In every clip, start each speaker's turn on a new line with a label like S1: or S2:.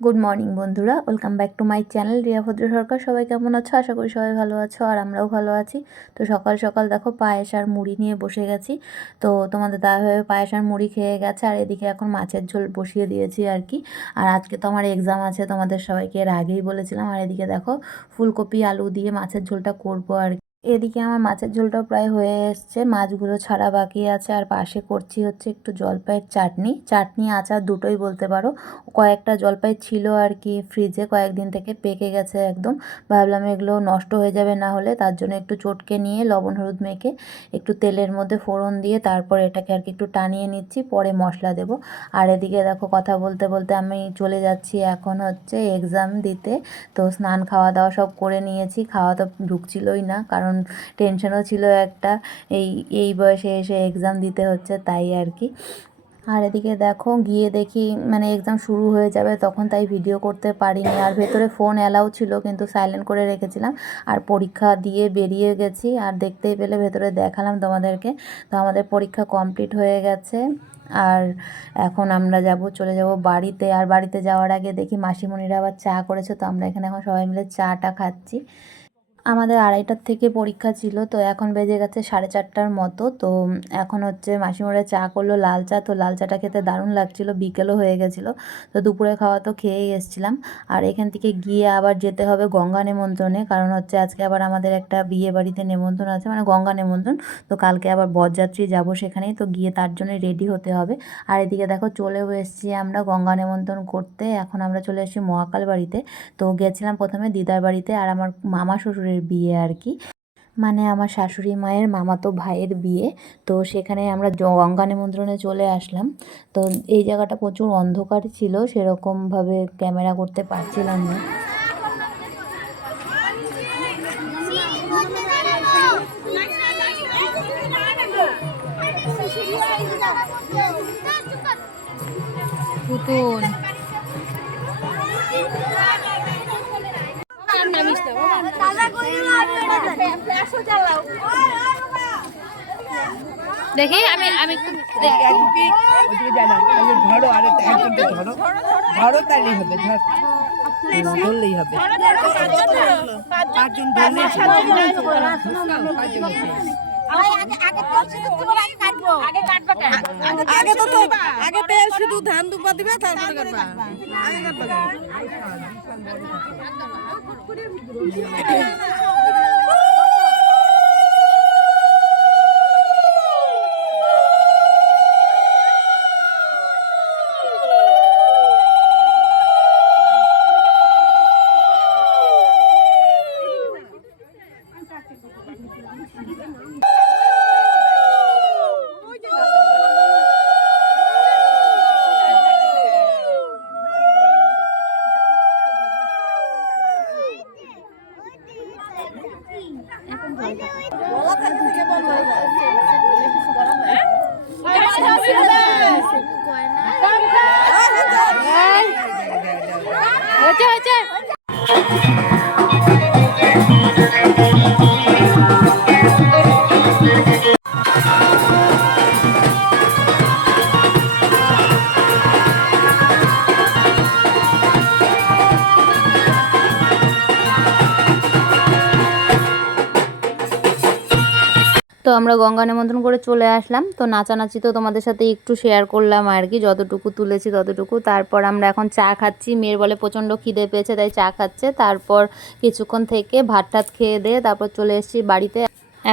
S1: Good morning বন্ধুরা। Welcome back to my channel Riya Bhadra Sarkar সবাই কেমন আছো? আশা করি সবাই ভালো আছো আর আমরাও ভালো আছি। তো সকাল সকাল দেখো পায়েস আর মুড়ি নিয়ে বসে গেছি। তো তোমাদের দাদাভাবে পায়েস আর মুড়ি খেয়ে গেছে আর এদিকে এখন মাছের ঝোল বসিয়ে দিয়েছি আর কি। আর আজকে তো আমার এক্সাম আছে, তোমাদের সবাইকে এর আগেই বলেছিলাম। আর এদিকে দেখো ফুলকপি, আলু দিয়ে মাছের ঝোলটা করব আর। এদিকে আমার মাছের ঝোলটাও প্রায় হয়ে এসছে। মাছগুলো ছাড়া বাকি আছে। আর পাশে করছি হচ্ছে একটু জলপাইয়ের চাটনি। চাটনি, আচার দুটোই বলতে পারো। কয়েকটা জলপাই ছিল আর কি ফ্রিজে কয়েকদিন থেকে পেকে গেছে একদম। ভাবলাম এগুলো নষ্ট হয়ে যাবে না হলে তার জন্য একটু চটকে নিয়ে লবণ হলুদ মেখে একটু তেলের মধ্যে ফোড়ন দিয়ে তারপর এটাকে আর কি একটু টানিয়ে নিচ্ছি। পরে মশলা দেব। আর এদিকে দেখো কথা বলতে বলতে আমি চলে যাচ্ছি এখন হচ্ছে এক্সাম দিতে। তো স্নান খাওয়া দাওয়া সব করে নিয়েছি। খাওয়া তো ঢুকছিলই না। কারণ টেনশনও ছিল একটা। এই এই বয়সে এসে এক্সাম দিতে হচ্ছে তাই আর কি। আর এদিকে দেখো, গিয়ে দেখি মানে এক্সাম শুরু হয়ে যাবে তখন তাই ভিডিও করতে পারিনি। আর ভেতরে ফোন অ্যালাউ ছিল কিন্তু সাইলেন্ট করে রেখেছিলাম। আর পরীক্ষা দিয়ে বেরিয়ে গেছি। আর দেখতেই পেলে ভেতরে দেখালাম তোমাদেরকে। তো আমাদের পরীক্ষা কমপ্লিট হয়ে গেছে। আর এখন আমরা যাব, চলে যাব বাড়িতে। আর বাড়িতে যাওয়ার আগে দেখি মাসিমণিরা আবার চা করেছে। তো আমরা এখানে এখন সবাই মিলে চাটা খাচ্ছি। আমাদের আড়াইটার থেকে পরীক্ষা ছিল, তো এখন বেজে গেছে সাড়ে চারটার মতো। তো এখন হচ্ছে মাসিমোড়া চা করল, লাল চা। তো লাল চাটা খেতে দারুণ লাগছিল, বিকেলও হয়ে গেছিল। তো দুপুরে খাওয়া তো খেয়েই এসছিলাম। আর এখান থেকে গিয়ে আবার যেতে হবে গঙ্গা নেমন্ত্রণে কারণ হচ্ছে আজকে আবার আমাদের একটা বিয়ে বাড়িতে নেমন্ত্রণ আছে মানে গঙ্গা নেমন্ত্রণ তো কালকে আবার বরযাত্রী যাব সেখানেই, তো গিয়ে তার জন্য রেডি হতে হবে। আর এদিকে দেখো চলেও এসেছি আমরা গঙ্গা নেমন্ত্রণ করতে। এখন আমরা চলে এসেছি মহাকাল বাড়িতে। তো গেছিলাম প্রথমে দিদার বাড়িতে, আর আমার মামা শ্বশুরের বোনের বিয়ে আর কি। মানে আমার শাশুড়ি মায়ের, মামাতো ভাইয়ের বিয়ে। তো সেখানে আমরা গঙ্গা নিমন্ত্রণে চলে আসলাম। তো এই জায়গাটা প্রচুর অন্ধকার ছিল, সেরকমভাবে ক্যামেরা করতে পারছিলাম না। পুতুল। দেখি আমি আমি
S2: হবে আগে তো শুধু ধান
S1: chơi chơi তো আমরা গঙ্গা নিমন্ত্রণ করে চলে আসলাম। তো নাচানাচি তো তোমাদের সাথে একটু শেয়ার করলাম আর কি, যতটুকু তুলেছি ততটুকু। তারপর আমরা এখন চা খাচ্ছি। মেয়ের বলে প্রচণ্ড খিদে পেয়েছে, তাই চা খাচ্ছে। তারপর কিছুক্ষণ থেকে ভাত টাত খেয়ে দিয়ে তারপর চলে এসেছি বাড়িতে।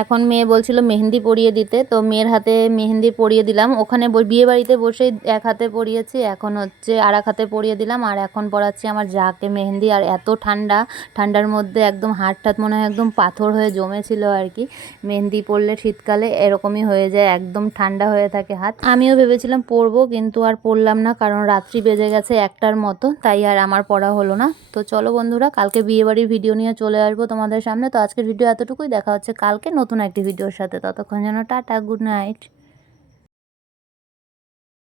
S1: এখন মেয়ে বলছিল মেহেন্দি পরিয়ে দিতে, তো মেয়ের হাতে মেহেন্দি পরিয়ে দিলাম। ওখানে বিয়ে বাড়িতে বসেই এক হাতে পরিয়েছি, এখন হচ্ছে আর এক হাতে পরিয়ে দিলাম, আর এখন পড়াচ্ছি আমার যাকে মেহেন্দি, আর এত ঠান্ডা। ঠান্ডার মধ্যে একদম হাত টাত মনে হয় একদম পাথর হয়ে জমেছিল আর কি। মেহেন্দি পরলে শীতকালে এরকমই হয়ে যায়, একদম ঠান্ডা হয়ে থাকে হাত। আমিও ভেবেছিলাম পরবো, কিন্তু আর পরলাম না, কারণ রাত্রি বেজে গেছে একটার মতো, তাই আর আমার পড়া হলো না। তো চলো বন্ধুরা, কালকে বিয়েবাড়ির ভিডিও নিয়ে চলে আসব তোমাদের সামনে। তো আজকের ভিডিও এতটুকুই, দেখা হচ্ছে কালকে নতুন একটি ভিডিওর সাথে। ততক্ষণ যেন টাটা গুড নাইট